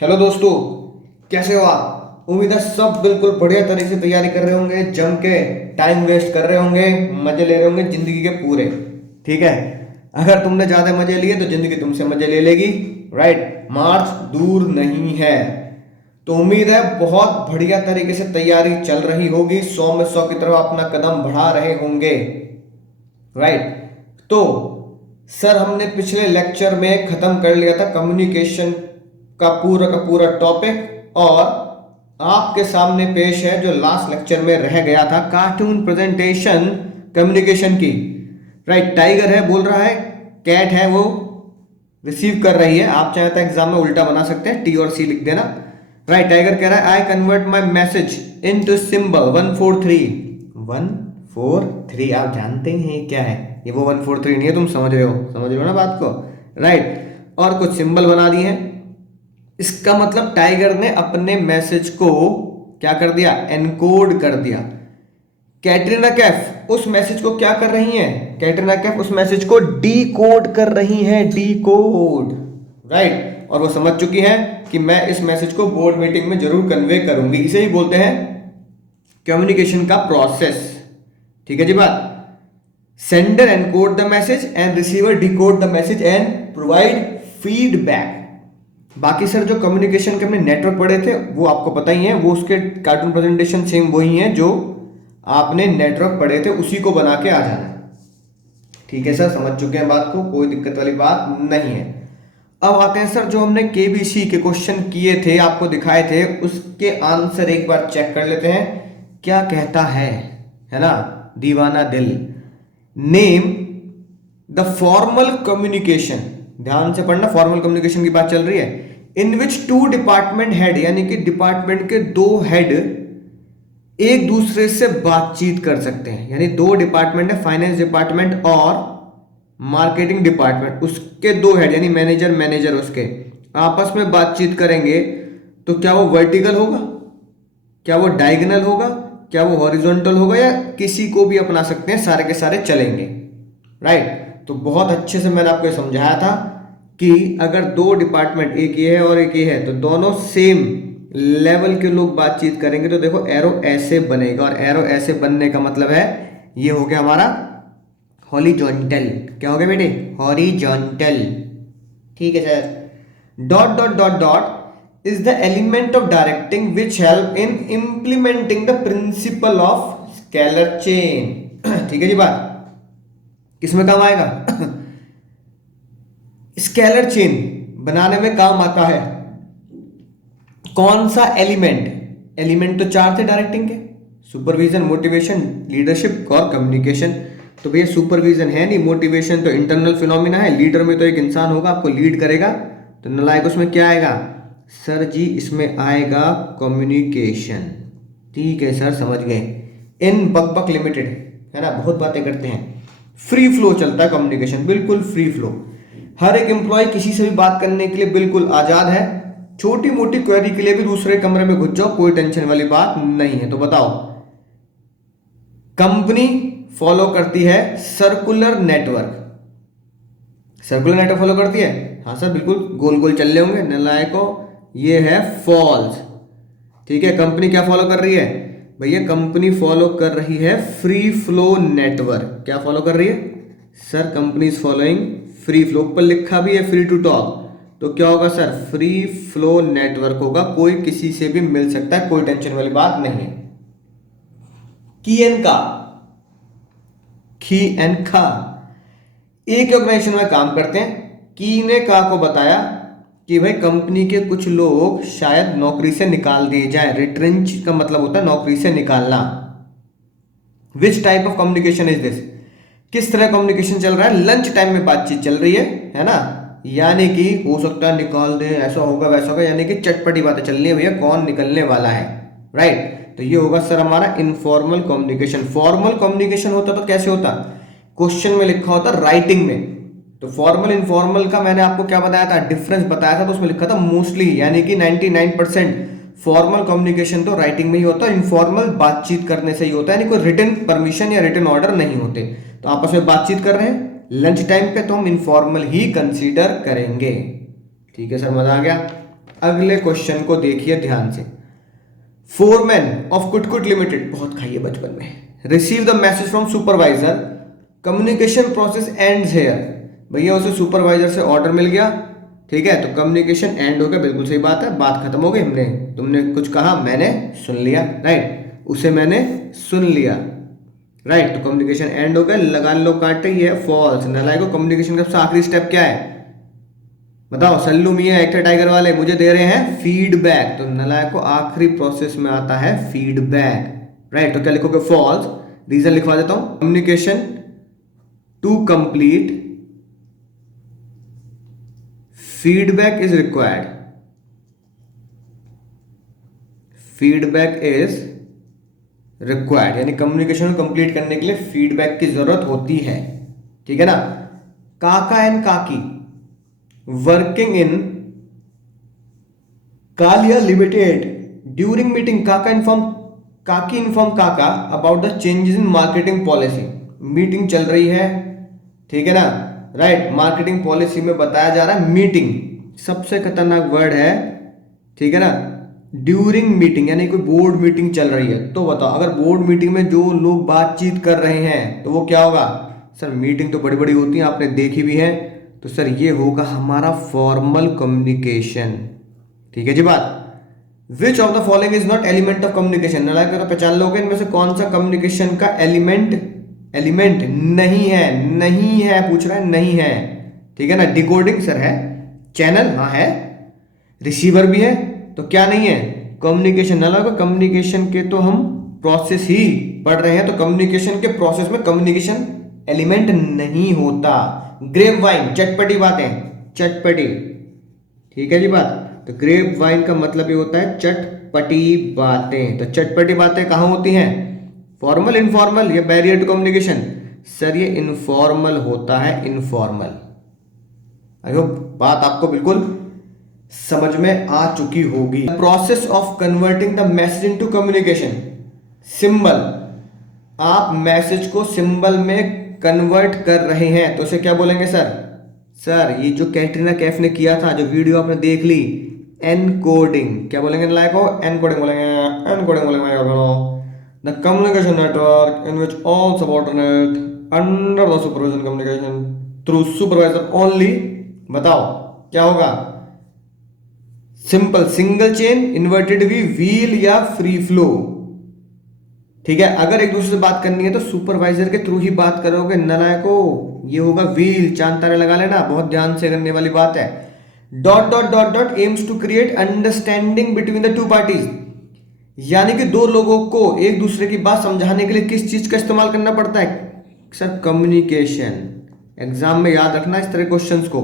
Hello दोस्तों, कैसे हो आप। उम्मीद है सब बिल्कुल बढ़िया तरीके से तैयारी कर रहे होंगे, जम के टाइम वेस्ट कर रहे होंगे, मजे ले रहे होंगे जिंदगी के पूरे। ठीक है। अगर तुमने ज्यादा मजे लिए तो जिंदगी तुमसे मजे ले लेगी। राइट, मार्च दूर नहीं है। तो उम्मीद है बहुत बढ़िया तरीके से तैयारी चल रही होगी, 100 में 100 की तरफ अपना कदम बढ़ा रहे होंगे। राइट। तो सर, हमने पिछले लेक्चर में खत्म कर लिया था कम्युनिकेशन का पूरा टॉपिक, और आपके सामने पेश है जो लास्ट लेक्चर में रह गया था, कार्टून प्रेजेंटेशन कम्युनिकेशन की। राइट, टाइगर है बोल रहा है, कैट है वो रिसीव कर रही है। आप चाहे तो एग्जाम में उल्टा बना सकते हैं, टी और सी लिख देना। राइट, टाइगर कह रहा है आई convert my message into symbol 143। 143 आप जानते हैं क्या है? ये वो 143 नहीं है, तुम समझ रहे हो ना बात को। राइट, और कुछ सिंबल बना दिए हैं। इसका मतलब टाइगर ने अपने मैसेज को क्या कर दिया? एनकोड कर दिया। कैटरीना कैफ उस मैसेज को क्या कर रही हैं? कैटरीना कैफ उस मैसेज को डीकोड कर रही हैं, डीकोड। राइट, और वो समझ चुकी हैं कि मैं इस मैसेज को बोर्ड मीटिंग में जरूर कन्वे करूंगी। इसे ही बोलते हैं कम्युनिकेशन का प्रोसेस। ठीक है जी बात। Sender encode the message and receiver decode the message and provide feedback. बाकी सर जो कम्युनिकेशन के हमने नेटवर्क पढ़े थे वो आपको पता ही है, वो उसके कार्टून प्रेजेंटेशन सेम वही है जो आपने नेटवर्क पढ़े थे, उसी को बना के आ जाना है। ठीक है सर, समझ चुके हैं बात को, कोई दिक्कत वाली बात नहीं है। अब आते हैं सर, जो हमने केबीसी के क्वेश्चन किए थे, आपको दिखाए थे, उसके आंसर एक बार चेक कर लेते हैं। क्या कहता है ना, दीवाना दिल। नेम द फॉर्मल कम्युनिकेशन, ध्यान से पढ़ना, फॉर्मल कम्युनिकेशन की बात चल रही है, इन विच टू डिपार्टमेंट हेड, यानी कि डिपार्टमेंट के दो हेड एक दूसरे से बातचीत कर सकते हैं। यानी दो डिपार्टमेंट है, फाइनेंस डिपार्टमेंट और मार्केटिंग डिपार्टमेंट, उसके दो हेड यानी मैनेजर उसके आपस में बातचीत करेंगे। तो क्या वो वर्टिकल होगा, क्या वो डायगोनल होगा, क्या वो हॉरिजॉन्टल होगा, या किसी को भी अपना सकते हैं, सारे के सारे चलेंगे। राइट, तो बहुत अच्छे से मैंने आपको समझाया था कि अगर दो डिपार्टमेंट, एक ये है और एक ये है, तो दोनों सेम लेवल के लोग बातचीत करेंगे तो देखो एरो ऐसे बनेगा, और एरो ऐसे बनने का मतलब है ये हो गया हमारा हॉरिजॉन्टल। क्या हो गया बेटे? हॉरिजॉन्टल। ठीक है sir. Dot dot dot dot is the element of directing which help in implementing the principle of scalar chain. ठीक है जी बात, किसमें काम आएगा? स्केलर चेन बनाने में काम आता है। कौन सा एलिमेंट? एलिमेंट तो चार थे डायरेक्टिंग के, सुपरविजन, मोटिवेशन, लीडरशिप और कम्युनिकेशन। तो भैया सुपरविजन है नहीं, मोटिवेशन तो इंटरनल फिनोमिना है, लीडर में तो एक इंसान होगा आपको लीड करेगा, तो नलायक उसमें क्या आएगा? सर जी इसमें आएगा कम्युनिकेशन। ठीक है सर, समझ गए। इन बक लिमिटेड है ना, बहुत बातें करते हैं, फ्री फ्लो चलता है कम्युनिकेशन, बिल्कुल फ्री फ्लो। हर एक एम्प्लॉय किसी से भी बात करने के लिए बिल्कुल आजाद है, छोटी मोटी क्वेरी के लिए भी दूसरे कमरे में घुस जाओ, कोई टेंशन वाली बात नहीं है। तो बताओ, कंपनी फॉलो करती है circular network. Circular network follow करती है, हाँ सर बिल्कुल, गोल गोल चल रहे होंगे नलायको, ये है फॉल्स। ठीक है, कंपनी क्या फॉलो कर रही है भैया? कंपनी फॉलो कर रही है फ्री फ्लो नेटवर्क। क्या फॉलो कर रही है sir? Company is following free flow, ऊपर लिखा भी है फ्री टू टॉक, तो क्या होगा सर? फ्री फ्लो नेटवर्क होगा, कोई किसी से भी मिल सकता है, कोई टेंशन वाली बात नहीं है। की एन का, की एन का एक ऑर्गेनाइजेशन में काम करते हैं। की ने का को बताया कि भाई कंपनी के कुछ लोग शायद नौकरी से निकाल दिए जाए, रिट्रेंच का मतलब होता है नौकरी से निकालना। Which type of communication is this, किस तरह कम्युनिकेशन चल रहा है? लंच टाइम में बातचीत चल रही है ना, यानी कि हो सकता है निकाल दे, ऐसा होगा वैसा होगा, यानी कि चटपटी बातें चल रही है भैया, कौन निकलने वाला है। राइट, तो ये होगा सर हमारा इनफॉर्मल कम्युनिकेशन। फॉर्मल कम्युनिकेशन होता तो कैसे होता? क्वेश्चन में लिखा होता राइटिंग में, तो फॉर्मल इनफॉर्मल का मैंने आपको क्या बताया था, डिफरेंस बताया था, तो उसमें लिखा था मोस्टली, यानी कि 99% फॉर्मल कम्युनिकेशन तो राइटिंग में ही होता है, इनफॉर्मल बातचीत करने से ही होता है, यानी कोई रिटन परमिशन या रिटन ऑर्डर नहीं होते। तो आपस में बातचीत कर रहे हैं लंच टाइम पे, तो हम इनफॉर्मल ही कंसीडर करेंगे। ठीक है सर, मजा आ गया। अगले क्वेश्चन को देखिए ध्यान से। फोरमैन ऑफ कुटकुट लिमिटेड, बहुत खाइए बचपन में, receive the message from supervisor, communication process ends here. भैया उसे सुपरवाइजर से ऑर्डर मिल गया, ठीक है, तो कम्युनिकेशन एंड हो गया, बिल्कुल सही बात है, बात खत्म हो गई। हमने तुमने कुछ कहा, मैंने सुन लिया, राइट, उसे मैंने सुन लिया, राइट, तो कम्युनिकेशन एंड हो गया। लगा लो काटे, ये है फॉल्स। नालायको, कम्युनिकेशन का सबसे आखिरी स्टेप क्या है बताओ? सल्लू मियां एक्टर टाइगर वाले मुझे दे रहे हैं फीडबैक, तो नालायको आखिरी प्रोसेस में आता है फीडबैक, राइट, तो क्या लिखोगे? फॉल्स। रीजन लिखवा देता हूं, communication to complete feedback is required, feedback is required, यानी कम्युनिकेशन को कंप्लीट करने के लिए फीडबैक की जरूरत होती है, ठीक है ना। Kaka and Kaki working in Kalia Limited, during meeting Kaki inform Kaka about the changes in marketing policy. Meeting चल रही है, ठीक है ना, राइट, मार्केटिंग पॉलिसी में बताया जा रहा है मीटिंग, सबसे खतरनाक वर्ड है, ठीक है ना। ड्यूरिंग मीटिंग यानी कोई बोर्ड मीटिंग चल रही है, तो बताओ अगर बोर्ड मीटिंग में जो लोग बातचीत कर रहे हैं तो वो क्या होगा? सर मीटिंग तो बड़ी बड़ी होती है, आपने देखी भी है, तो सर ये होगा हमारा फॉर्मल कम्युनिकेशन, ठीक है जी बात। Which of the following is not element of communication, नालायक तो पहचान लोगे इनमें से कौन सा कम्युनिकेशन का एलिमेंट नहीं है, नहीं है पूछ रहा है, नहीं है, ठीक है ना। डिकोडिंग सर है, चैनल हाँ है, रिसीवर भी है, तो क्या नहीं है? कम्युनिकेशन। नालायक कम्युनिकेशन के तो हम प्रोसेस ही पढ़ रहे हैं, तो कम्युनिकेशन के प्रोसेस में कम्युनिकेशन एलिमेंट नहीं होता। ग्रेप वाइन, चटपटी बातें, चटपटी, ठीक है जी बात, तो ग्रेप वाइन का मतलब ये होता है चटपटी बातें। तो चटपटी बातें कहाँ होती हैं? फॉर्मल, इनफॉर्मल या बैरियर टू कम्युनिकेशन? सर ये इनफॉर्मल होता है, इनफॉर्मल। आई होप बात आपको बिल्कुल समझ में आ चुकी होगी। Process of converting the message into communication, symbol, आप मैसेज को सिंबल में कन्वर्ट कर रहे हैं तो उसे क्या बोलेंगे सर? सर ये जो कैटरीना कैफ ने किया था, जो वीडियो आपने देख ली, एनकोडिंग, क्या बोलेंगे लाइक हो? एनकोडिंग बोलेंगे, एनकोडिंग बोलेंगे। The communication network in which all subordinate under the supervision communication through supervisor only. बताओ क्या होगा? Simple, single chain, inverted we, wheel या फ्री फ्लो, ठीक है। अगर एक दूसरे से बात करनी है तो सुपरवाइजर के थ्रू ही बात करोगे नालायको, ये होगा व्हील, चांद तारे लगा लेना, बहुत ध्यान से करने वाली बात है। Dot dot dot dot aims to create understanding between the two parties, यानी कि दो लोगों को एक दूसरे की बात समझाने के लिए किस चीज का इस्तेमाल करना पड़ता है? Sir communication. एग्जाम में याद रखना इस तरह क्वेश्चंस को।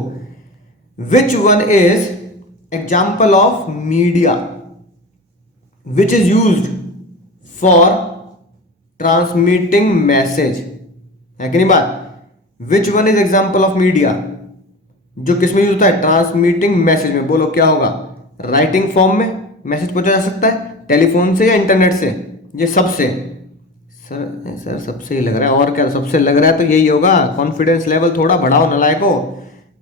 Which one is example of media which is used for transmitting message, है कि नहीं बात? Which one is example of media, जो किस में यूज होता है? ट्रांसमिटिंग मैसेज में। बोलो क्या होगा? राइटिंग फॉर्म में मैसेज पहुंचा जा सकता है, टेलीफोन से या इंटरनेट से, ये सबसे। सर सबसे ही लग रहा है, और क्या सबसे लग रहा है? तो यही होगा। कॉन्फिडेंस लेवल थोड़ा बढ़ाओ नालायको,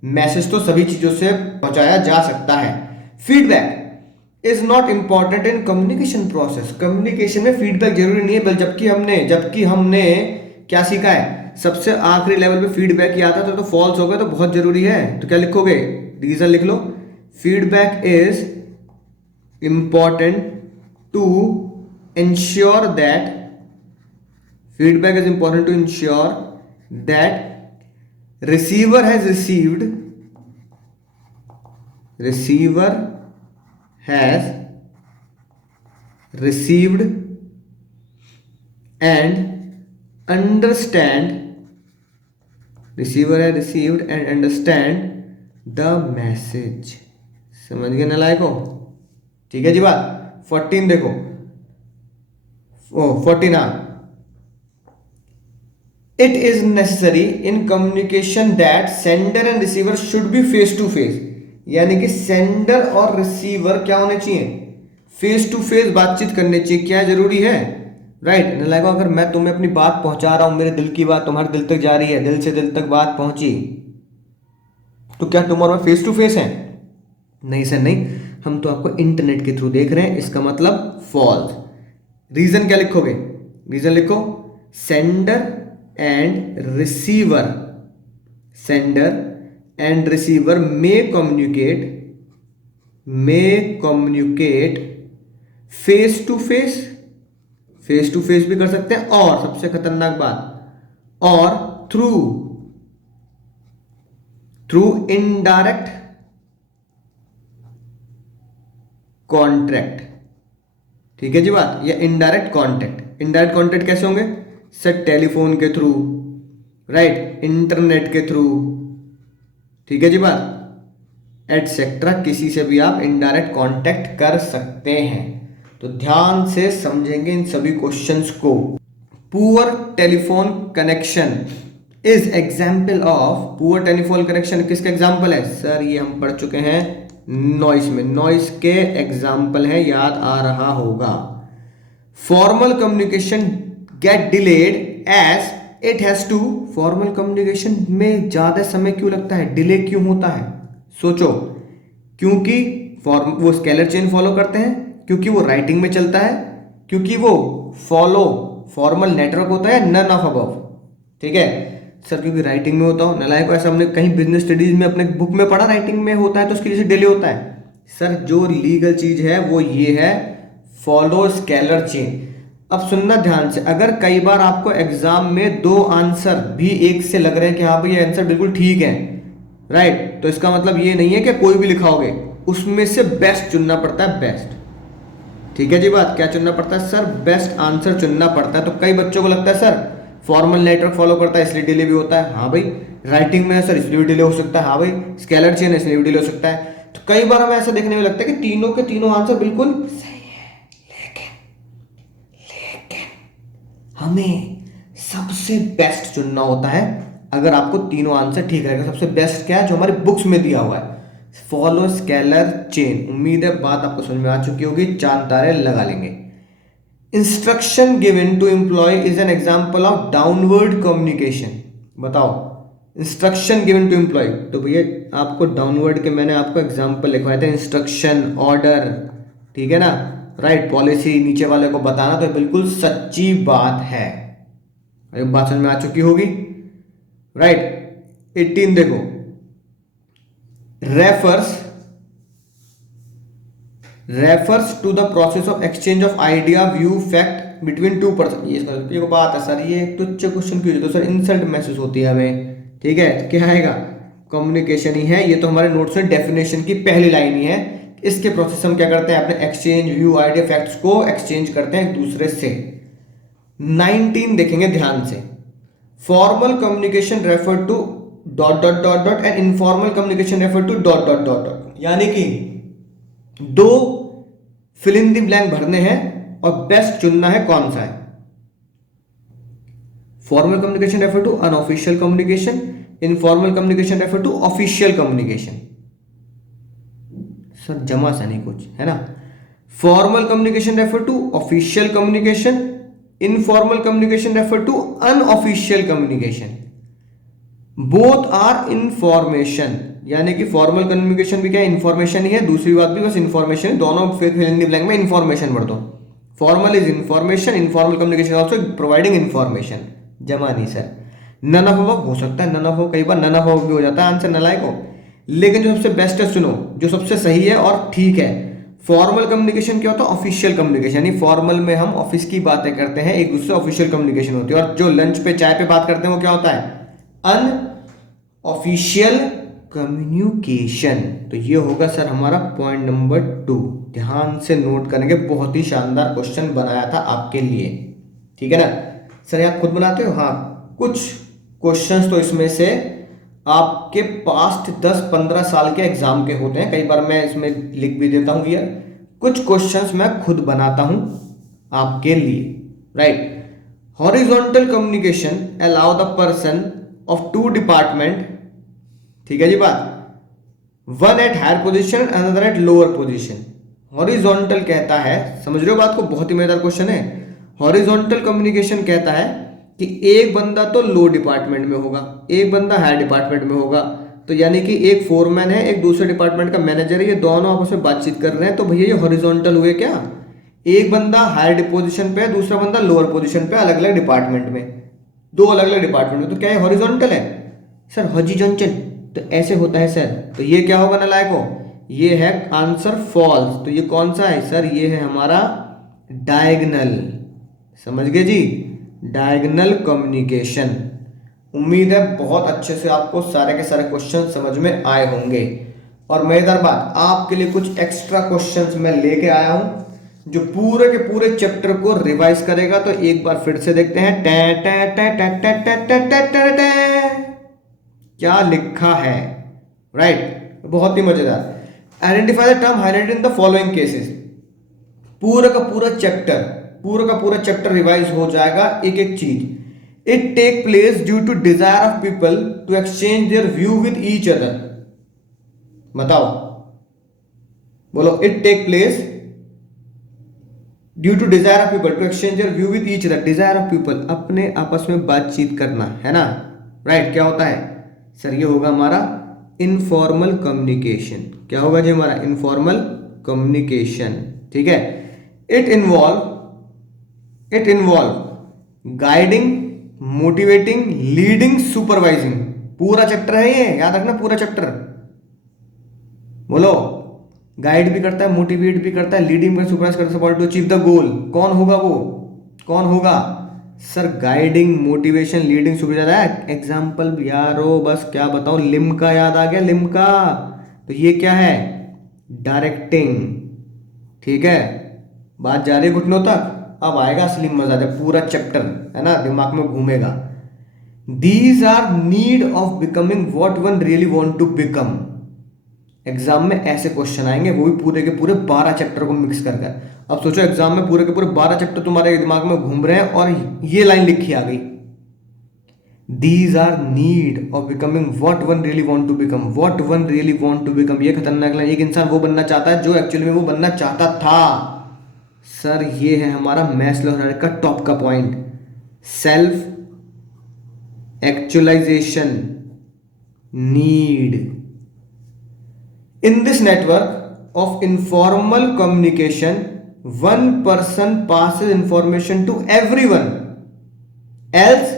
मैसेज तो सभी चीजों से पहुंचाया जा सकता है। Feedback is not important in communication process, communication में फीडबैक जरूरी नहीं है, जबकि हमने क्या सीखा है? सबसे आखिरी लेवल पे फीडबैक ही आता तो फॉल्स हो गया, तो बहुत जरूरी है। तो क्या लिखोगे? रीजन लिख लो, feedback is important to ensure that, feedback is important to ensure that receiver has received and understand the message। समझ गए नालायको? ठीक है जी बात। 14 देखो, 14 it is necessary in communication that sender and receiver should be face to face, यानी कि sender और रिसीवर क्या होने चाहिए? फेस टू फेस बातचीत करनी चाहिए। क्या जरूरी है? राइट। लाइक अगर मैं तुम्हें अपनी बात पहुंचा रहा हूं, मेरे दिल की बात तुम्हारे दिल तक जा रही है, दिल से दिल तक बात पहुंची, तो क्या तुम और मैं फेस टू फेस हैं? नहीं सर नहीं। हम तो आपको इंटरनेट के थ्रू देख रहे हैं, इसका मतलब फॉल्स। रीजन क्या लिखोगे? रीजन लिखो, sender and receiver, sender and receiver may communicate face to face, face to face भी कर सकते हैं, और सबसे खतरनाक बात, और थ्रू इनडायरेक्ट कॉन्ट्रैक्ट। ठीक है जी बात, या इनडायरेक्ट कॉन्टैक्ट। इनडायरेक्ट कॉन्टैक्ट कैसे होंगे सर? टेलीफोन के थ्रू, राइट, इंटरनेट के थ्रू, ठीक है जी बात, एटसेट्रा, किसी से भी आप इनडायरेक्ट कॉन्टैक्ट कर सकते हैं। तो ध्यान से समझेंगे इन सभी क्वेश्चंस को। Poor telephone connection is example of, poor telephone connection किसका एग्जाम्पल है सर? ये हम पढ़ चुके हैं नॉइस में, नॉइस के एग्जाम्पल है, याद आ रहा होगा। Formal communication get delayed as it has to, formal communication में ज्यादा समय क्यों लगता है, डिले क्यों होता है? सोचो, क्योंकि वो स्केलर चेन फॉलो करते हैं, क्योंकि वो राइटिंग में चलता है, क्योंकि वो फॉर्मल नेटवर्क होता है, नन ऑफ अबव। ठीक है सर, क्योंकि राइटिंग में होता हो, नलायक, ऐसा हमने कहीं बिजनेस स्टडीज में अपने बुक में पढ़ा राइटिंग में होता है तो उसकी वजह से डिले होता है। सर जो लीगल चीज है वो ये है, फॉलो स्केलर चेन। अब सुनना ध्यान से, अगर कई बार आपको एग्जाम में दो आंसर भी एक से लग रहे हैं कि हाँ भाई ये आंसर बिल्कुल ठीक है, राइट, तो इसका मतलब ये नहीं है कि कोई भी लिखाओगे, उसमें से बेस्ट चुनना पड़ता है, बेस्ट। ठीक है जी बात, क्या चुनना पड़ता है सर? बेस्ट आंसर चुनना पड़ता है। तो कई बच्चों को लगता है सर फॉर्मल नेटवर्क फॉलो करता है इसलिए डिले भी होता है, हाँ भाई, राइटिंग में है सर इसलिए भी डिले हो सकता है, हाँ भाई, स्केलर चेन है इसलिए भी डिले हो सकता है। तो कई बार हमें ऐसा देखने में लगता है कि तीनों के तीनों आंसर बिल्कुल सही है, लेकिन हमें सबसे बेस्ट चुनना होता है। अगर आपको तीनों आंसर ठीक रहेगा, सबसे बेस्ट क्या है जो हमारे बुक्स में दिया हुआ है, फॉलो स्केलर चेन। उम्मीद है बात आपको समझ में आ चुकी होगी, चांद तारे लगा लेंगे। Instruction given to employ is an example of downward communication. बताओ, इंस्ट्रक्शन गिवन टू एम्प्लॉय, तो भैया आपको डाउनवर्ड के मैंने आपको एग्जांपल लिखवाए थे, इंस्ट्रक्शन, ऑर्डर, ठीक है ना, राइट, पॉलिसी, नीचे वाले को बताना, तो बिल्कुल सच्ची बात है। बात समझ में आ चुकी होगी, राइट। 18 देखो, refers to the process of exchange of idea, view, fact between two person। ये बात है सर, ये तुच्छ क्वेश्चन क्यों, तो सर इंसल्ट महसूस होती है हमें। ठीक है, क्या आएगा? कम्युनिकेशन ही है, ये तो हमारे नोट्स में डेफिनेशन की पहली लाइन ही है। इसके प्रोसेस हम क्या करते हैं, अपने एक्सचेंज, व्यू, आइडिया, फैक्ट्स को एक्सचेंज करते हैं एक दूसरे से। 19 देखेंगे ध्यान से, formal communication refer to dot dot dot dot and informal communication refer to dot dot dot dot, यानी कि दो फिल इन द ब्लैंक भरने हैं और बेस्ट चुनना है कौन सा है। Formal communication refer to unofficial communication, informal communication refer to official communication. Sir जमा सा नहीं कुछ है ना। Formal communication refer to official communication, informal communication refer to unofficial communication. Both are information, यानी कि फॉर्मल कम्युनिकेशन भी क्या है, इंफॉर्मेशन ही है, दूसरी बात भी बस इंफॉर्मेशन है, दोनों फिल इन द ब्लैंक में इंफॉर्मेशन भर दो। Formal is information, informal communication also providing information. जमा नहीं सर, नन ऑफ अबव हो सकता है, नन ऑफ अबव, कई बार नन ऑफ अबव भी हो जाता है आंसर नलायक हो, लेकिन जो सबसे बेस्ट है सुनो, जो सबसे सही है और ठीक है। फॉर्मल कम्युनिकेशन क्या होता है? ऑफिशियल कम्युनिकेशन, यानी फॉर्मल में हम ऑफिस की बातें करते हैं, एक दूसरे ऑफिशियल कम्युनिकेशन होती है। और जो लंच पे चाय पे बात करते हैं वो क्या होता है? Unofficial communication. तो ये होगा सर हमारा पॉइंट नंबर 2। ध्यान से नोट करेंगे, बहुत ही शानदार क्वेश्चन बनाया था आपके लिए, ठीक है ना सर? आप खुद बनाते हो? हाँ, कुछ क्वेश्चंस तो इसमें से आपके पास्ट 10-15 साल के एग्जाम के होते हैं, कई बार मैं इसमें लिख भी देता हूं यार, कुछ क्वेश्चंस मैं खुद बनाता हूं आपके लिए, right. Horizontal communication allow the person of two department, ठीक है जी बात, one at higher position another at lower position. Horizontal कहता है, समझ रहे हो बात को, बहुत ही मजेदार क्वेश्चन है। हॉरिजॉन्टल कम्युनिकेशन कहता है कि एक बंदा तो लो डिपार्टमेंट में होगा, एक बंदा हायर डिपार्टमेंट में होगा, तो यानी कि एक फोरमैन है, एक दूसरे डिपार्टमेंट का मैनेजर है, ये दोनों आपस में बातचीत कर रहे हैं, तो भैया ये हॉरिजॉन्टल हुए क्या? एक बंदा हायर पोजीशन पे है, दूसरा बंदा लोअर पोजीशन पे, अलग अलग डिपार्टमेंट में, दो अलग अलग डिपार्टमेंट में, तो क्या ये हॉरिजॉन्टल है? सर हॉरिजॉन्टल तो ऐसे होता है सर, तो ये क्या होगा नालायको? ये है आंसर फॉल्स। तो ये कौन सा है सर? ये है हमारा डायगनल। समझ गए जी? Diagonal communication. उम्मीद है बहुत अच्छे से आपको सारे के सारे क्वेश्चन समझ में आए होंगे। और मजेदार बात, आपके लिए कुछ एक्स्ट्रा क्वेश्चंस मैं लेके आया हूं जो पूरे के पूरे चैप्टर को रिवाइज करेगा। तो एक बार फिर से देखते हैं। क्या लिखा है? राइट, बहुत ही मजेदार। Identify the term highlighted in the following cases. पूरा का पूरा चैप्टर रिवाइज हो जाएगा एक एक चीज। It take place due to desire of people to exchange their view with each other. बताओ, बोलो। It take place due to desire of people to exchange their view with each other. Desire of people, अपने आपस में बातचीत करना है ना? Right, क्या होता है सर? ये होगा हमारा इनफॉर्मल कम्युनिकेशन। क्या होगा जी? हमारा इनफॉर्मल कम्युनिकेशन। ठीक है। It involve guiding, motivating, leading, supervising. पूरा चैप्टर है ये, याद रखना पूरा चैप्टर। बोलो, गाइड भी करता है, मोटिवेट भी करता है, लीडिंग भी, सुपरवाइज करता है, support to achieve the goal. कौन होगा वो? कौन होगा sir? Guiding, motivation, leading, supervise. Example यारो बस क्या बताऊं, लिम्का याद आ गया, लिम्का। तो ये क्या है? डायरेक्टिंग। ठीक है, बात जा रही है घुटनों तक। अब आएगा असली मजा, जब पूरा चैप्टर है ना दिमाग में घूमेगा। These are need of becoming what one really want to become. Exam में ऐसे क्वेश्चन आएंगे, वो भी पूरे के पूरे 12 चैप्टर को मिक्स कर कर। अब सोचो एग्जाम में पूरे के पूरे 12 चैप्टर तुम्हारे दिमाग में घूम रहे हैं और ये लाइन लिखी आ गई, these are need of becoming what one really want to become. What one really want to become, ये खतरनाक लाइन। एक इंसान वो बनना चाहता है जो एक्चुअली में वो बनना चाहता था। सर ये है हमारा मैस्लो हायरार्की का टॉप का point, self actualisation need. In this network of informal communication, one person passes information to everyone else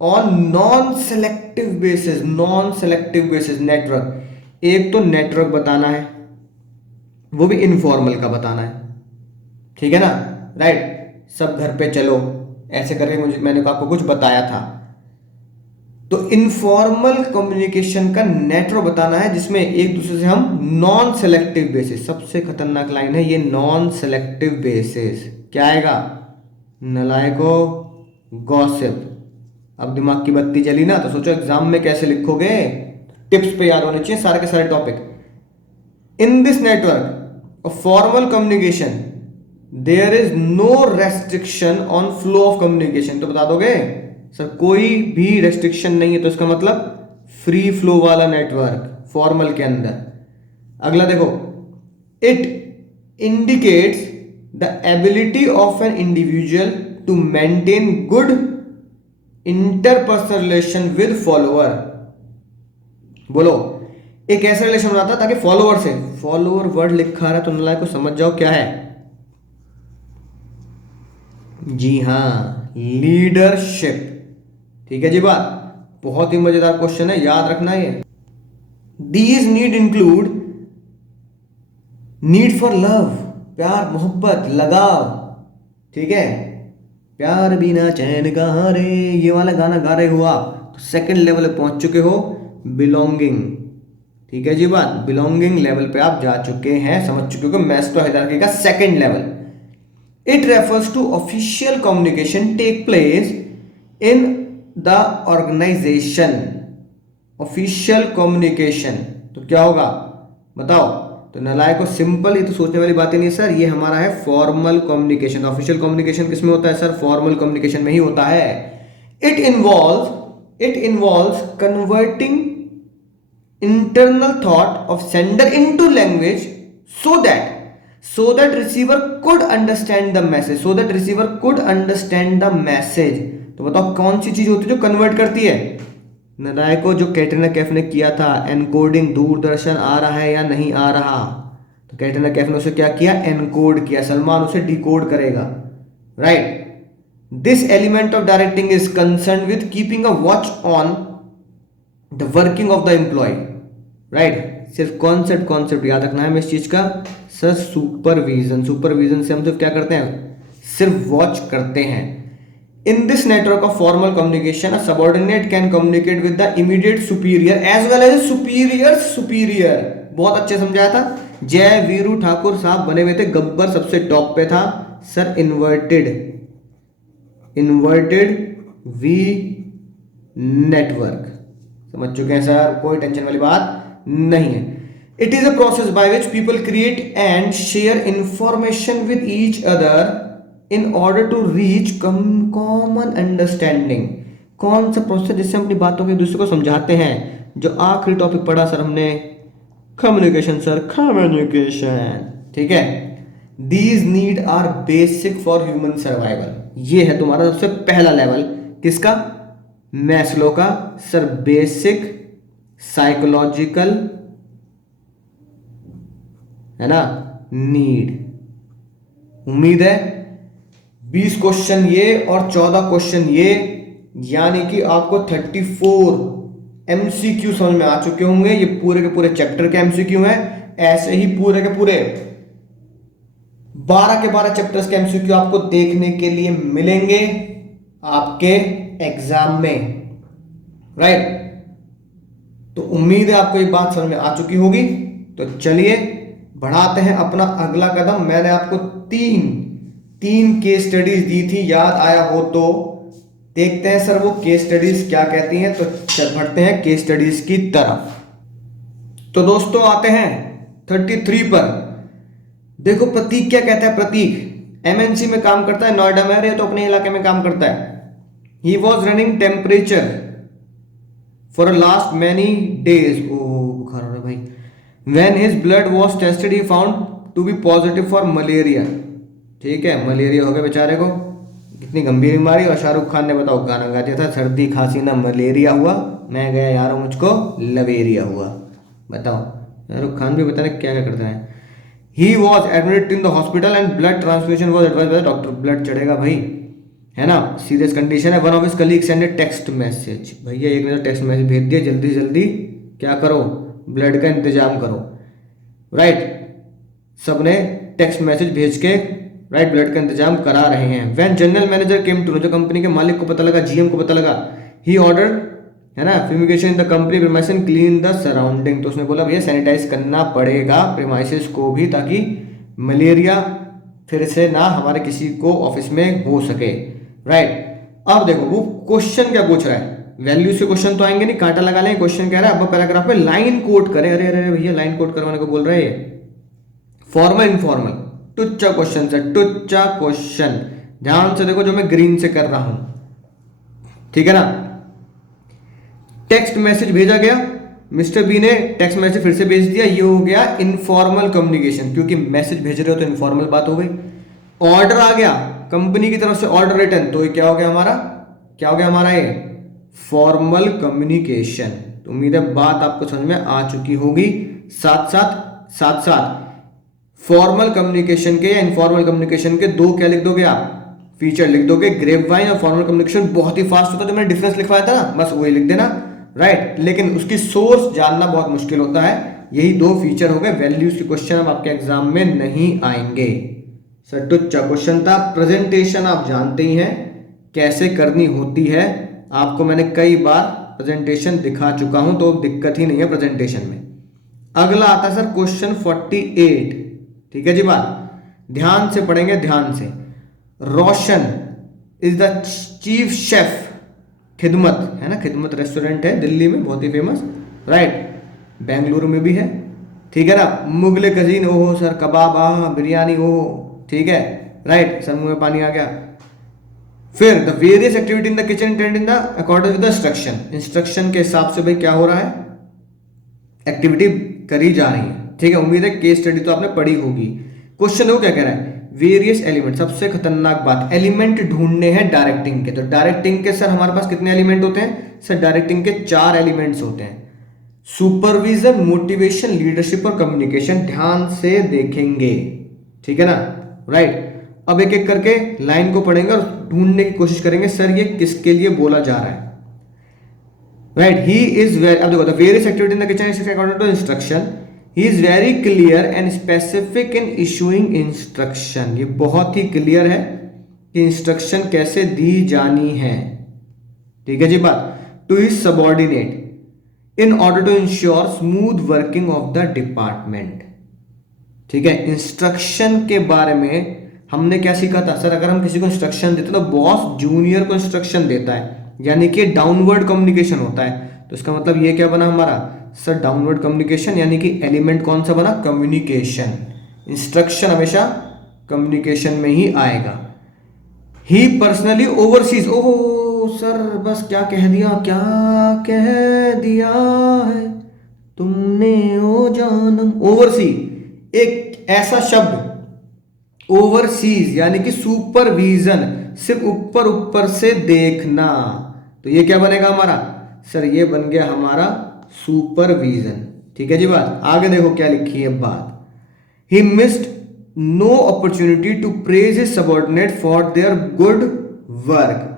on non selective basis. Non selective basis network. एक तो नेटवर्क बताना है, वो भी इनफॉर्मल का बताना है। ठीक है ना? राइट, सब घर पे चलो ऐसे करके मैंने आपको कुछ बताया था। तो इनफॉर्मल कम्युनिकेशन का नेटवर्क बताना है जिसमें एक दूसरे से हम नॉन सेलेक्टिव बेसिस। सबसे खतरनाक लाइन है ये, नॉन सेलेक्टिव बेसिस। क्या आएगा नलायको? गॉसिप। अब दिमाग की बत्ती जली ना, तो सोचो एग्जाम में कैसे लिखोगे। टिप्स पे याद होने चाहिए सारे के सारे topic. In this network of formal communication there is no restriction on flow of communication. तो बता दोगे सर कोई भी रेस्ट्रिक्शन नहीं है, तो इसका मतलब फ्री फ्लो वाला नेटवर्क फॉर्मल के अंदर। अगला देखो, it indicates the ability of an individual to maintain good interpersonal relation with follower. बोलो, एक ऐसा रिलेशन बनाता ताकि फॉलोअर से, फॉलोअर वर्ड लिखा रहा है तो नलायक को समझ जाओ क्या है। जी हाँ, लीडरशिप। ठीक है जी बात, बहुत ही मजेदार क्वेश्चन है, याद रखना ये। These need include need for love, प्यार, मोहब्बत, लगाव। ठीक है, प्यार बिना चैन कहां रे, ये वाला गाना गा रहे हो आप तो सेकंड लेवल पे पहुंच चुके हो। बिलोंगिंग। ठीक है जी बात, बिलोंगिंग लेवल पे आप जा चुके हैं, समझ चुके हो मैस्लो हायरार्की का second level. It refers to official communication take place in the organization. Official communication तो क्या होगा बताओ? तो नलायक को सिंपल, ये तो सोचने वाली बातें नहीं सर, ये हमारा है फॉर्मल कम्युनिकेशन। ऑफिशियल कम्युनिकेशन किसमें होता है सर? फॉर्मल कम्युनिकेशन में ही होता है। It involves converting internal thought of sender into language so that receiver could understand the message, तो बताओ कौन सी चीज होती है जो कन्वर्ट करती है? नालायको जो कैटरीना कैफ ने किया था, एनकोडिंग दूरदर्शन आ रहा है या नहीं आ रहा, तो कैटरीना कैफ ने उसे क्या किया, एनकोड किया, सलमान उसे डिकोड करेगा, right. This element of directing is concern with keeping a watch on the working of the employ, right. सिर्फ कॉन्सेप्ट याद रखना है हमें इस चीज का, सर सुपरविजन से हम सिर्फ क्या करते हैं, सिर्फ वॉच करते हैं। In this network of formal communication a subordinate can communicate with the immediate superior as well as superior. बहुत अच्छे समझाया था। जय वीरू ठाकुर साहब बने हुए थे, गब्बर सबसे टॉप पे था सर, इन्वर्टेड वी नेटवर्क, समझ चुके हैं सर, कोई टेंशन वाली बात नहीं है। It is a process by which people create and share information with each other in order to reach common understanding. कौन सा प्रोसेस जिससे हम अपनी बातों को एक दूसरे को समझाते हैं। जो आखिरी टॉपिक पढ़ा सर हमने, कम्युनिकेशन सर, कम्युनिकेशन, ठीक है। These need are basic for human survival. ये है तुम्हारा सबसे पहला लेवल, किसका, मैस्लो का सर, बेसिक साइकोलॉजिकल, है ना, नीड। उम्मीद है 20 क्वेश्चन ये और 14 क्वेश्चन ये, यानी कि आपको 34 एमसीक्यू समझ में आ चुके होंगे। ये पूरे के पूरे चैप्टर के एमसीक्यू हैं। ऐसे ही पूरे के पूरे 12 के 12 चैप्टर्स के एमसीक्यू आपको देखने के लिए मिलेंगे आपके एग्जाम में, राइट। तो उम्मीद है आपको ये बात समझ में आ चुकी होगी। तो चलिए बढ़ाते हैं अपना अगला कदम। मैंने आपको तीन केस स्टडीज दी थी, याद आया हो तो देखते हैं सर वो केस स्टडीज क्या कहती हैं। तो बढ़ते हैं केस स्टडीज की तरफ। तो दोस्तों आते हैं 33 पर। देखो प्रतीक क्या कहता है। प्रतीक एमएनसी में काम करता है, नोएडा में, रहे तो अपने इलाके में काम करता है। He was running temperature for last many days, ओ बुखार हो रहा है भाई। When his blood was tested he found to be positive for malaria. ठीक है, मलेरिया हो गया बेचारे को, कितनी गंभीर बीमारी। और शाहरुख खान ने बताओ गाना गा दिया था, सर्दी खांसी ना मलेरिया हुआ, मैं गया यार मुझको लवेरिया हुआ। बताओ शाहरुख खान भी बताने क्या क्या करते हैं। He was admitted in the hospital and blood transfusion was advise by doctor. Blood चढ़ेगा भाई, है ना, सीरियस कंडीशन है। One of his colleague send A text message, भैया एक ने तो टेक्स्ट मैसेज भेज दिया, जल्दी जल्दी क्या करो, ब्लड का इंतजाम करो, राइट। सबने टेक्स्ट मैसेज भेज के राइट ब्लड का इंतजाम करा रहे हैं। When general manager came to, जो कंपनी के मालिक को पता लगा, जीएम को पता लगा, ही ऑर्डर, है ना, fumigation in the company premises, clean the surrounding. तो उसने बोला भैया सैनिटाइज करना पड़ेगा प्रीमाइसेस को भी, ताकि मलेरिया फिर से ना हमारे किसी को ऑफिस में हो सके, राइट। अब देखो वो क्वेश्चन क्या पूछ रहा है, वैल्यू से क्वेश्चन तो आएंगे नहीं, कांटा लगा लें। क्वेश्चन कह रहा है अब पैराग्राफ में लाइन कोट करें। अरे अरे भैया लाइन कोट करवाने को बोल रहे हैं। फॉर्मल इनफॉर्मल, टुच्चा क्वेश्चन से, टुच्चा क्वेश्चन, ध्यान से देखो जो मैं ग्रीन से कर रहा हूं, ठीक है ना। टेक्स्ट मैसेज भेजा गया, मिस्टर बी ने टेक्स्ट मैसेज फिर से भेज दिया, ये हो गया इनफॉर्मल कम्युनिकेशन, क्योंकि मैसेज भेज रहे हो तो इनफॉर्मल बात हो गई। ऑर्डर आ गया कंपनी की तरफ से, ऑर्डर रिटर्न, तो ये क्या हो गया हमारा, क्या हो गया हमारा, ये फॉर्मल कम्युनिकेशन। तो उम्मीद है बात आपको समझ में आ चुकी होगी। साथ साथ फॉर्मल कम्युनिकेशन के या इनफॉर्मल कम्युनिकेशन के दो क्या लिख दोगे आप, फीचर लिख दोगे। ग्रेपवाइन और फॉर्मल कम्युनिकेशन बहुत ही फास्ट होता है, जो मैंने डिफरेंस लिखवाया था ना, बस वही लिख देना, राइट। लेकिन उसकी सोर्स जानना बहुत मुश्किल होता है। यही दो फीचर हो गए। वैल्यूज के क्वेश्चन अब आपके एग्जाम में नहीं आएंगे। सर टुच्चा क्वेश्चन था। प्रेजेंटेशन आप जानते ही हैं कैसे करनी होती है, आपको मैंने कई बार प्रेजेंटेशन दिखा चुका हूं, तो दिक्कत ही नहीं है प्रेजेंटेशन में। अगला आता है सर क्वेश्चन 48, ठीक है जी बात, ध्यान से पढ़ेंगे, ध्यान से। रोशन इज द चीफ शेफ, खिदमत, है ना, खिदमत रेस्टोरेंट है दिल्ली में, बहुत ही फेमस, राइट, बेंगलुरु में भी है, ठीक है ना। मुगले कजीन, ओहो सर, कबाब, आह बिरयानी, ओहो, ठीक है, राइट, सर मुंह में पानी आ गया। फिर the various activity in the kitchen tend in the according with the instruction, instruction के हिसाब से भाई क्या हो रहा है, एक्टिविटी करी जा रही है, ठीक है। उम्मीद है केस स्टडी तो आपने पढ़ी होगी। क्वेश्चन देखो क्या कह रहा है, वेरियस एलिमेंट, सबसे खतरनाक बात, एलिमेंट ढूंढने हैं डायरेक्टिंग के। तो डायरेक्टिंग के सर हमारे पास कितने एलिमेंट होते हैं सर? डायरेक्टिंग के 4 एलिमेंट्स होते हैं, सुपरविजन, मोटिवेशन, लीडरशिप और कम्युनिकेशन। ध्यान से देखेंगे, ठीक है ना, राइट। अब एक एक करके लाइन को पढ़ेंगे और ढूंढने की कोशिश करेंगे सर ये किसके लिए बोला जा रहा है, राइट। ही इज वेरी, अब देखो, the various activity in the kitchen is according to instruction, he is very clear and specific in issuing instruction. ये बहुत ही क्लियर है कि इंस्ट्रक्शन कैसे दी जानी है, ठीक है जी बात। To his subordinate in order to ensure smooth working of the department, ठीक है। इंस्ट्रक्शन के बारे में हमने क्या सीखा था सर? अगर हम किसी को इंस्ट्रक्शन देते तो बॉस जूनियर को इंस्ट्रक्शन देता है, यानी कि डाउनवर्ड कम्युनिकेशन होता है। तो इसका मतलब ये क्या बना हमारा सर? डाउनवर्ड कम्युनिकेशन, यानी कि एलिमेंट कौन सा बना? कम्युनिकेशन। इंस्ट्रक्शन हमेशा कम्युनिकेशन में ही आएगा। ही पर्सनली ओवरसीज, ओह सर बस क्या कह दिया, क्या कह दिया है तुमने ओ जानम। ओवरसी एक ऐसा शब्द, ओवरसीज यानी कि सुपरविजन, सिर्फ ऊपर ऊपर से देखना। तो ये क्या बनेगा हमारा सर? ये बन गया हमारा सुपरविजन, ठीक है जी बात। आगे देखो क्या लिखी है बात, he missed no opportunity to praise his subordinate for their good work,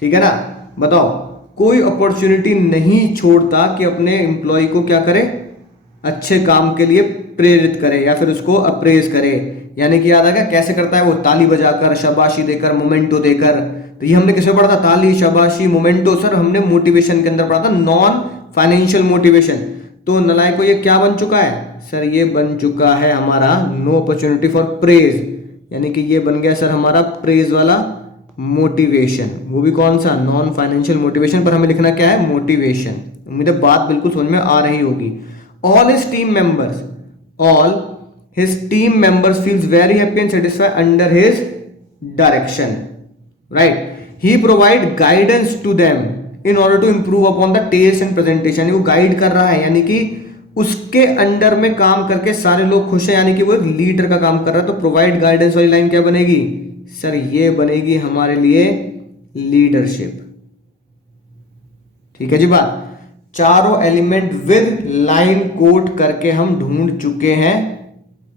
ठीक है ना। बताओ, कोई अपॉर्चुनिटी नहीं छोड़ता कि अपने एम्प्लॉय को क्या करे? अच्छे काम के लिए प्रेरित करे या फिर उसको अप्रेज करे। यानी कि याद आ गया कैसे करता है वो? ताली बजाकर, शाबाशी देकर, मोमेंटो देकर। तो ये हमने किसमें पढ़ा था? ताली, शाबाशी, मोमेंटो सर हमने मोटिवेशन के अंदर पढ़ा था, नॉन फाइनेंशियल मोटिवेशन। तो नलायक को ये क्या बन चुका है सर? ये बन चुका है हमारा नो अपॉर्चुनिटी फॉर प्रेज, यानी कि ये बन गया सर हमारा प्रेज वाला मोटिवेशन। वो भी कौन सा? नॉन फाइनेंशियल मोटिवेशन, पर हमें लिखना क्या है? मोटिवेशन। उम्मीद है बात बिल्कुल समझ में आ रही होगी। All his team members, all his team members feels very happy and satisfied under his direction, right? He provide guidance to them in order to improve upon the taste and presentation। वो guide कर रहा है, यानी कि उसके under में काम करके सारे लोग खुश हैं, यानी कि वो एक लीडर का काम कर रहा है। तो प्रोवाइड गाइडेंस वाली लाइन क्या बनेगी सर? ये बनेगी हमारे लिए लीडरशिप, ठीक है जी बात। चारों एलिमेंट विद लाइन कोट करके हम ढूंढ चुके हैं,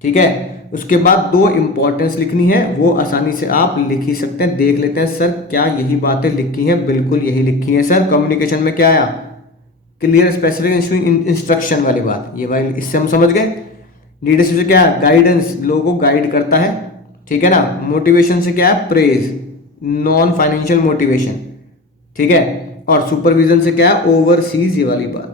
ठीक है। उसके बाद 2 इंपॉर्टेंस लिखनी है, वो आसानी से आप लिख ही सकते हैं। देख लेते हैं सर क्या यही बातें लिखी हैं? बिल्कुल यही लिखी है सर। कम्युनिकेशन में क्या आया? क्लियर, स्पेसिफिक, इंस्ट्रक्शन वाली बात, ये भाई इससे हम समझ गए। लीडरशिप से क्या है? गाइडेंस, लोगों को गाइड करता है, ठीक है ना। मोटिवेशन से क्या है? प्रेज, नॉन फाइनेंशियल मोटिवेशन, ठीक है। और सुपरविजन से क्या है? ओवरसीज, ये वाली बात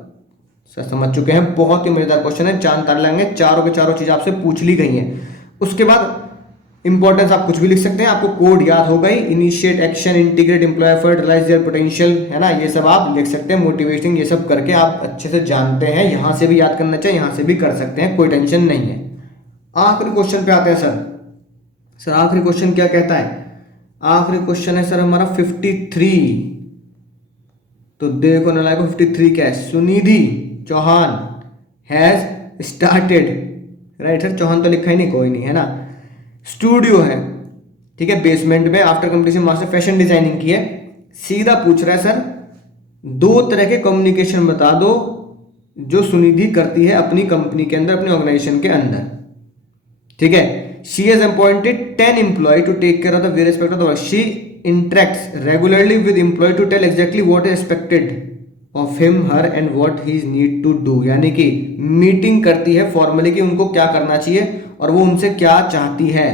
सर समझ चुके हैं। बहुत ही मजेदार क्वेश्चन है, चांद तार लेंगे, चारों के चारों चीज आपसे पूछ ली गई हैं। उसके बाद इंपॉर्टेंस आप कुछ भी लिख सकते हैं, आपको कोड याद होगा ही। Initiate action, integrate employ effort, realize their potential, है ना, ये सब आप लिख सकते हैं। मोटिवेटिंग, ये सब करके आप अच्छे से जानते हैं। यहां से भी याद करना चाहिए, यहां से भी कर सकते हैं, कोई टेंशन नहीं है। आखिरी क्वेश्चन पे आते हैं सर। आखिरी क्वेश्चन क्या कहता है? आखिरी क्वेश्चन है सर हमारा 53। तो देखो नालायक, 53 क्या है? Sunidhi Chauhan has started, right sir, Chauhan तो लिखा ही नहीं, कोई नहीं, है ना। स्टूडियो है, ठीक है, बेसमेंट में, after completion master fashion designing की है। सीधा पूछ रहा है सर 2 तरह के कम्युनिकेशन बता दो जो सुनिधि करती है अपनी कंपनी के अंदर, अपने ऑर्गेनाइजेशन के अंदर, ठीक है। She has appointed 10 employ to take care of the various aspect of the work. She interacts regularly with employ to tell exactly what is expected of him her and what he need to do. यानी कि meeting करती है formally कि उनको क्या करना चाहिए और वो उनसे क्या चाहती है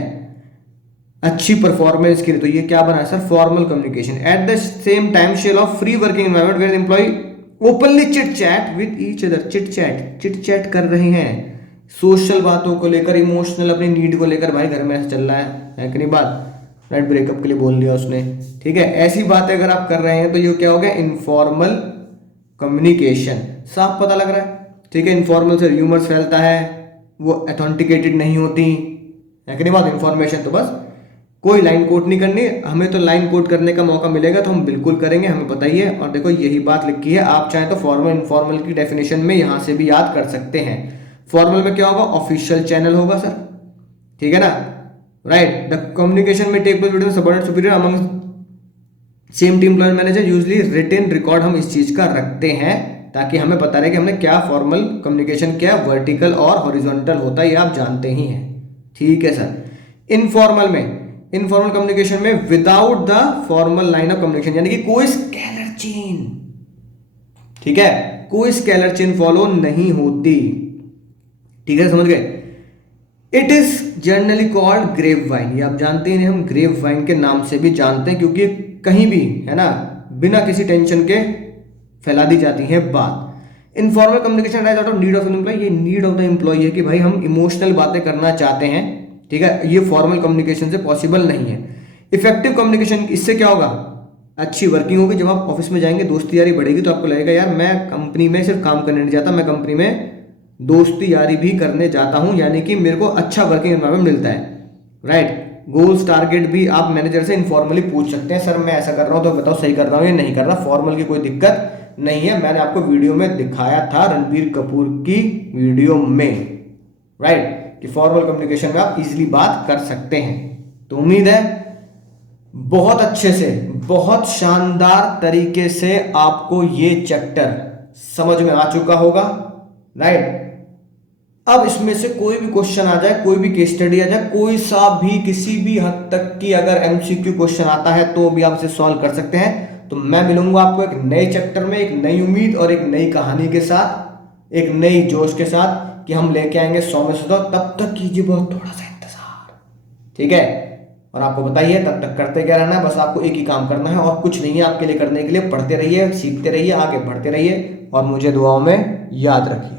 अच्छी परफॉर्मेंस के लिए। तो ये क्या बना है sir? Formal communication. At the same time she of free working environment where employ openly chit chat with each other. Chit chat कर रहे हैं सोशल बातों को लेकर, इमोशनल अपनी नीड को लेकर। भाई घर में ऐसा चल रहा है कि नहीं बात, राइट, ब्रेकअप के लिए बोल दिया उसने, ठीक है। ऐसी बातें अगर आप कर रहे हैं तो ये क्या हो गया? Informal communication. साफ पता लग रहा है, ठीक है। इनफॉर्मल से र्यूमर्स फैलता है, वो ऑथेंटिकेटेड नहीं होती है कि नहीं बात। इन्फॉर्मेशन तो बस कोई लाइन कोट नहीं करनी, हमें तो लाइन कोट करने का मौका मिलेगा तो हम बिल्कुल करेंगे, हमें पता ही है। और देखो यही बात लिखी है, आप चाहें तो फॉर्मल इनफॉर्मल की डेफिनेशन में यहां से भी याद कर सकते हैं। फॉर्मल में क्या होगा? ऑफिशियल चैनल होगा सर, ठीक है ना। राइट। द कम्युनिकेशन में take place between subordinate superior among same team plan manager, usually written record हम इस चीज का रखते हैं ताकि हमें पता रहे कि हमने क्या फॉर्मल कम्युनिकेशन किया, वर्टिकल और हॉरिजॉन्टल होता है, ये आप जानते ही हैं। ठीक है सर। इनफॉर्मल में, इनफॉर्मल कम्युनिकेशन में without the formal line of communication, यानी कि कोई स्केलर चेन, ठीक है, कोई स्केलर चेन फॉलो नहीं होती। ठीक है, समझ गए। It is generally called grape wine, ये आप जानते हैं, हम ग्रेप वाइन के नाम से भी जानते हैं क्योंकि कहीं भी है ना बिना किसी टेंशन के फैला दी जाती है बात। Informal communication rise out of need of an employ, ये नीड ऑफ द एम्प्लॉय है कि भाई हम इमोशनल बातें करना चाहते हैं, ठीक है, ये फॉर्मल कम्युनिकेशन से पॉसिबल नहीं है। इफेक्टिव कम्युनिकेशन, इससे क्या होगा, अच्छी वर्किंग होगी। जब आप ऑफिस में जाएंगे, दोस्ती यारी बढ़ेगी, तो आपको लगेगा यार मैं कंपनी में सिर्फ काम करने नहीं जाता, मैं कंपनी में दोस्ती यारी भी करने जाता हूं, यानी कि मेरे को अच्छा वर्किंग एनवायरनमेंट मिलता है, राइट। गोल्स टारगेट भी आप मैनेजर से इनफॉर्मली पूछ सकते हैं, सर मैं ऐसा कर रहा हूं तो बताओ सही कर रहा हूं या नहीं कर रहा। फॉर्मल की कोई दिक्कत नहीं है, मैंने आपको वीडियो में दिखाया था, रणबीर कपूर की वीडियो में, राइट, कि फॉर्मल कम्युनिकेशन में आप इजीली बात कर सकते हैं। तो उम्मीद है बहुत अच्छे से, बहुत शानदार तरीके से आपको ये चैप्टर समझ में आ चुका होगा, राइट। अब इसमें से कोई भी क्वेश्चन आ जाए, कोई भी केस स्टडी आ जाए, कोई सा भी किसी भी हद तक की अगर एमसीक्यू क्वेश्चन आता है तो भी आप इसे सॉल्व कर सकते हैं। तो मैं मिलूंगा आपको एक नए चैप्टर में, एक नई उम्मीद और एक नई कहानी के साथ, एक नई जोश के साथ कि हम लेके आएंगे 100 में से 100। तब तक कीजिए बहुत थोड़ा सा इंतजार, ठीक है। और आपको बताइए तब तक करते क्या रहना है, बस आपको एक ही काम करना है और कुछ नहीं है आपके लिए करने के लिए। पढ़ते रहिए, सीखते रहिए, आगे बढ़ते रहिए और मुझे दुआओं में याद रखिए।